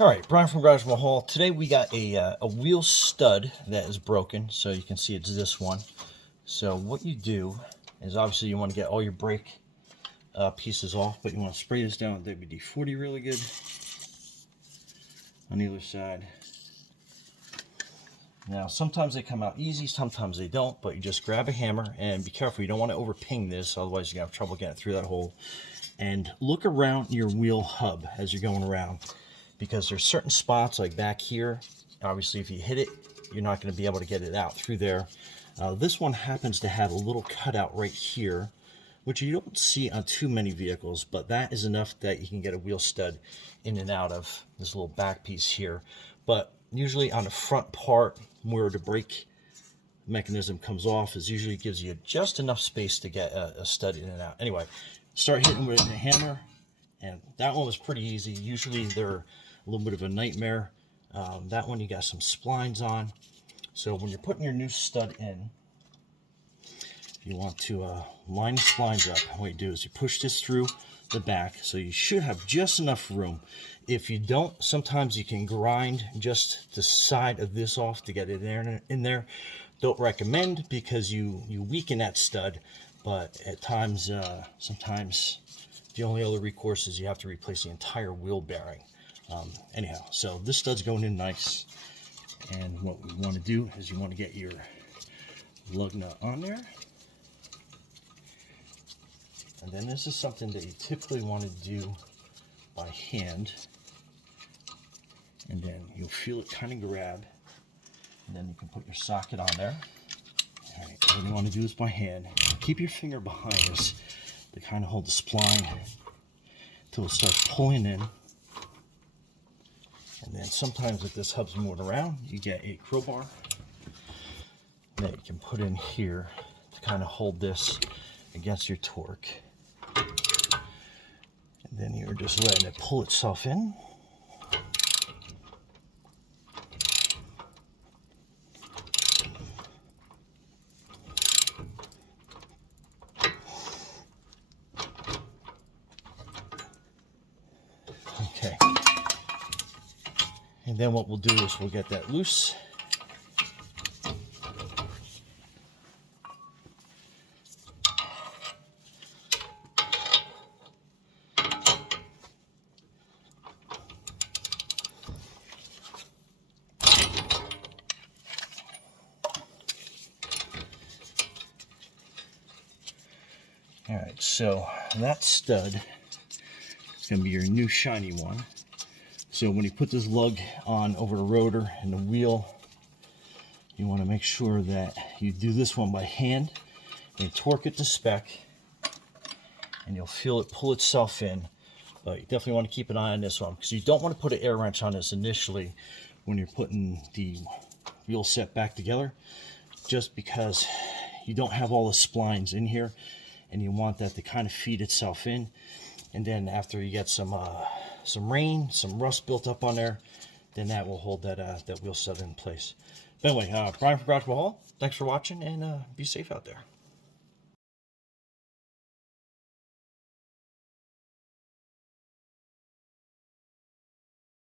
All right, Brian from Garage Mahal. Today we got a wheel stud that is broken, so you can see it's this one. So what you do is obviously you want to get all your brake pieces off, but you want to spray this down with WD-40 really good on the other side. Now sometimes they come out easy, sometimes they don't, but you just grab a hammer and be careful. You don't want to over ping this, otherwise you're going to have trouble getting through that hole. And look around your wheel hub as you're going around, because there's certain spots like back here. Obviously if you hit it, you're not going to be able to get it out through there. This one happens to have a little cutout right here, which you don't see on too many vehicles, but that is enough that you can get a wheel stud in and out of this little back piece here. But usually on the front part where the brake mechanism comes off is usually gives you just enough space to get a stud in and out. Anyway, start hitting with a hammer, and that one was pretty easy. Usually they're a little bit of a nightmare. That one you got some splines on. So when you're putting your new stud in, you want to line the splines up. What you do is you push this through the back, so you should have just enough room. If you don't, sometimes you can grind just the side of this off to get it in there. Don't recommend, because you weaken that stud, but at times, sometimes the only other recourse is you have to replace the entire wheel bearing. Anyhow, so this stud's going in nice, and what we want to do is you want to get your lug nut on there. And then this is something that you typically want to do by hand, and then you'll feel it kind of grab, and then you can put your socket on there. All right, what you want to do is by hand. Keep your finger behind this to kind of hold the spline until it starts pulling in. And then sometimes if this hub's moving around, you get a crowbar that you can put in here to kind of hold this against your torque. And then you're just letting it pull itself in. Okay. And then what we'll do is we'll get that loose. All right, so that stud is going to be your new shiny one. So when you put this lug on over the rotor and the wheel, you want to make sure that you do this one by hand and torque it to spec, and you'll feel it pull itself in. But you definitely want to keep an eye on this one, because you don't want to put an air wrench on this initially when you're putting the wheel set back together, just because you don't have all the splines in here, and you want that to kind of feed itself in. And then after you get some rain, some rust built up on there, then that will hold that wheel stud in place. But anyway, Brian from Garage Mahal, thanks for watching, and be safe out there.